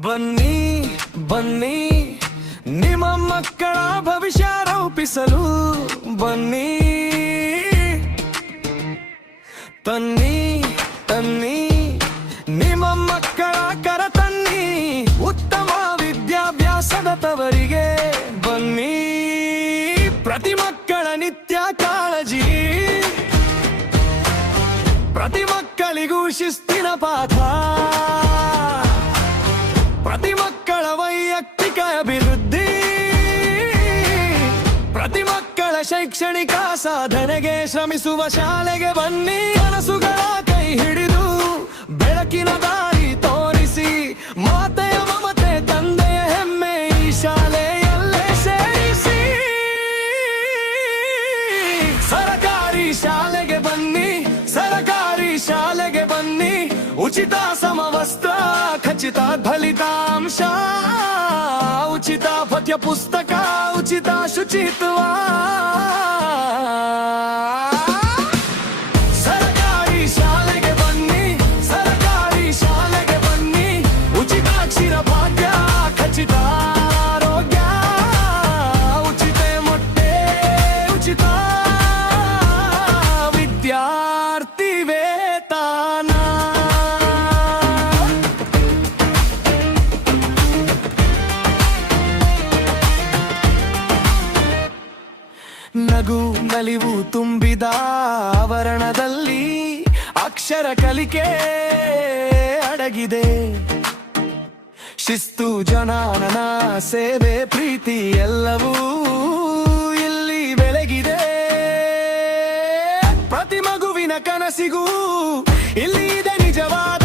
ಬನ್ನಿ ಬನ್ನಿ ನಿಮ್ಮ ಮಕ್ಕಳ ಭವಿಷ್ಯ ರೂಪಿಸಲು ಬನ್ನಿ ತನ್ನಿ ತನ್ನಿ ನಿಮ್ಮ ಮಕ್ಕಳ ಕರ ತನ್ನಿ ಉತ್ತಮ ವಿದ್ಯಾಭ್ಯಾಸದ ತವರಿಗೆ ಬನ್ನಿ ಪ್ರತಿ ಮಕ್ಕಳ ನಿತ್ಯ ಕಾಳಜಿ ಪ್ರತಿ ಮಕ್ಕಳಿಗೂ ಶಿಸ್ತಿನ ಪಾಠ ಪ್ರತಿ ಮಕ್ಕಳ ವೈಯಕ್ತಿಕ ಅಭಿವೃದ್ಧಿ ಪ್ರತಿ ಮಕ್ಕಳ ಶೈಕ್ಷಣಿಕ ಸಾಧನೆಗೆ ಶ್ರಮಿಸುವ ಶಾಲೆಗೆ ಬನ್ನಿ ಕನಸುಗಳ ಕೈ ಹಿಡಿದು ಬೆಳಕಿನ ದಾರಿ ತೋರಿಸಿ ಮಾತೆಯ ಮಮತೆ ತಂದೆಯ ಹೆಮ್ಮೆ ಈ ಶಾಲೆಯಲ್ಲೇ ಸೇರಿಸಿ ಸರಕಾರಿ ಶಾಲೆಗೆ ಬನ್ನಿ ಸರಕಾರಿ ಶಾಲೆಗೆ ಬನ್ನಿ ಉಚಿತ ಸಮವಸ್ತ್ರ ಖಚಿತ ಫಲಿತಾಂಶ ಉಚಿತ ಪಠ್ಯ ಪುಸ್ತಕ ಉಚಿತ ಶುಚಿತ್ವ ಸರಕಾರಿ ಶಾಲೆಗೆ ಬನ್ನಿ ಸರಕಾರಿ ಶಾಲೆಗೆ ಬನ್ನಿ ಉಚಿತ ಅಕ್ಷರ ಭಾಗ್ಯ ಖಚಿತ ಆರೋಗ್ಯ ಉಚಿತ ಮೊಟ್ಟೆ ಉಚಿತ ವಿದ್ಯಾರ್ಥಿ ವೇತನ ನಗು ನಲಿವು ತುಂಬಿದ ಆವರಣದಲ್ಲಿ ಅಕ್ಷರ ಕಲಿಕೆ ಅಡಗಿದೆ ಶಿಸ್ತು ಜನಾನನ ಸೇವೆ ಪ್ರೀತಿ ಎಲ್ಲವೂ ಇಲ್ಲಿ ಬೆಳಗಿದೆ ಪ್ರತಿ ಮಗುವಿನ ಕನಸಿಗೂ ಇಲ್ಲಿ ಇದೆ ನಿಜವಾದ